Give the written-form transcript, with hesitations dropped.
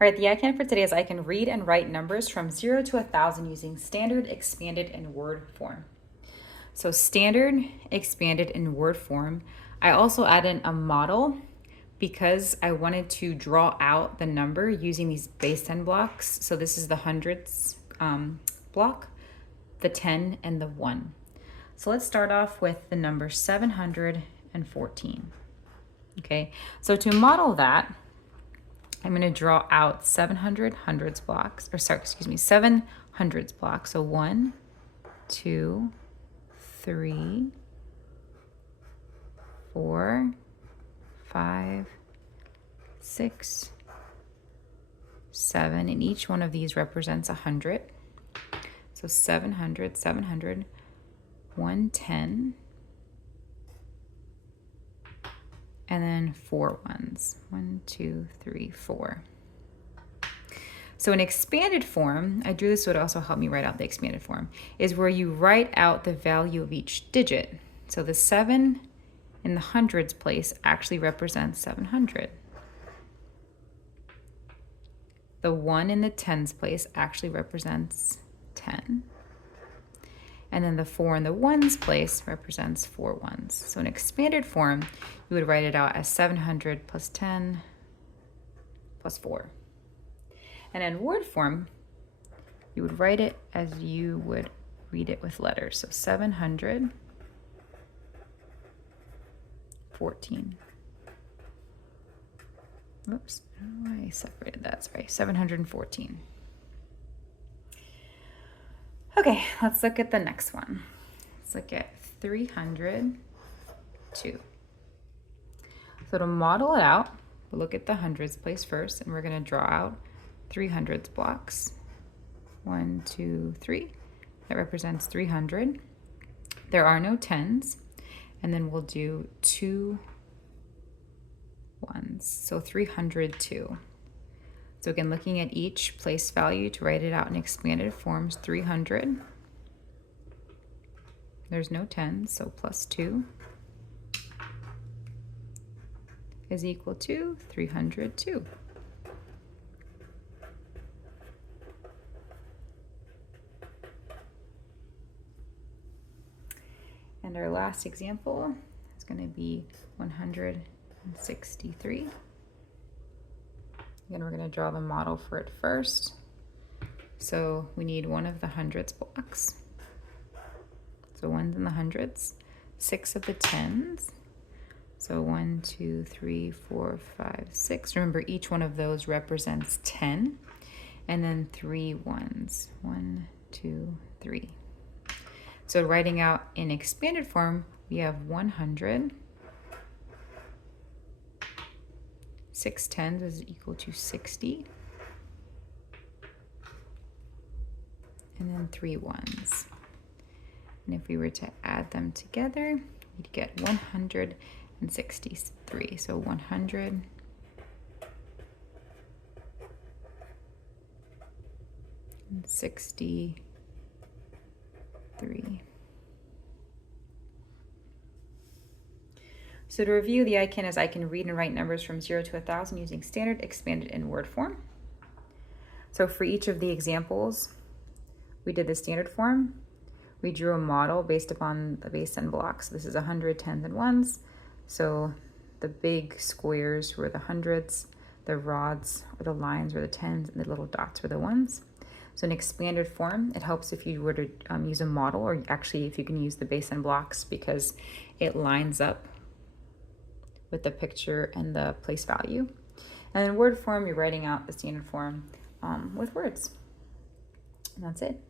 All right, the icon for today is I can read and write numbers from 0 to 1,000 using standard, expanded, and word form. So standard, expanded, and word form. I also added a model because I wanted to draw out the number using these base 10 blocks. So this is the hundreds block, the 10, and the 1. So let's start off with the number 714. Okay, so to model that, I'm going to draw out 700 hundreds blocks, or sorry, excuse me, 7 hundreds blocks. So 1, 2, 3, 4, 5, 6, 7, and each one of these represents 100. So 700, 700, 110, and then 4 ones. 1, 2, 3, 4. So in expanded form, I drew this so it also helped me write out the expanded form, is where you write out the value of each digit. So the 7 in the hundreds place actually represents 700. The 1 in the tens place actually represents 10. And then the 4 in the ones place represents 4 ones. So in expanded form, you would write it out as 700 plus 10 plus 4. And in word form, you would write it as you would read it with letters. So 714. Oops, I separated that, sorry, 714. Okay, let's look at the next one. Let's look at 302. So to model it out, we'll look at the hundreds place first, and we're going to draw out 300s blocks. 1, 2, 3. That represents 300. There are no tens, and then we'll do 2 ones. So 302. So again, looking at each place value to write it out in expanded forms, 300. There's no tens, so plus 2 is equal to 302. And our last example is going to be 163. Again, we're going to draw the model for it first. So we need one of the hundreds blocks. So 1's in the hundreds, 6 of the tens. So 1, 2, 3, 4, 5, 6. Remember, each one of those represents 10. And then 3 ones. 1, 2, 3. So writing out in expanded form, we have 100. 6 tens is equal to 60. And then 3 ones. And if we were to add them together, we'd get 163. So 163. So to review, the icon is I can read and write numbers from 0 to 1,000 using standard, expanded, and word form. So for each of the examples, we did the standard form. We drew a model based upon the base 10 blocks. This is 100, 10s, and 1s. So the big squares were the hundreds, the rods or the lines were the 10s, and the little dots were the 1s. So in expanded form, it helps if you were to use a model, or actually if you can use the base 10 blocks, because it lines up with the picture and the place value. And in word form, you're writing out the standard form with words. And that's it.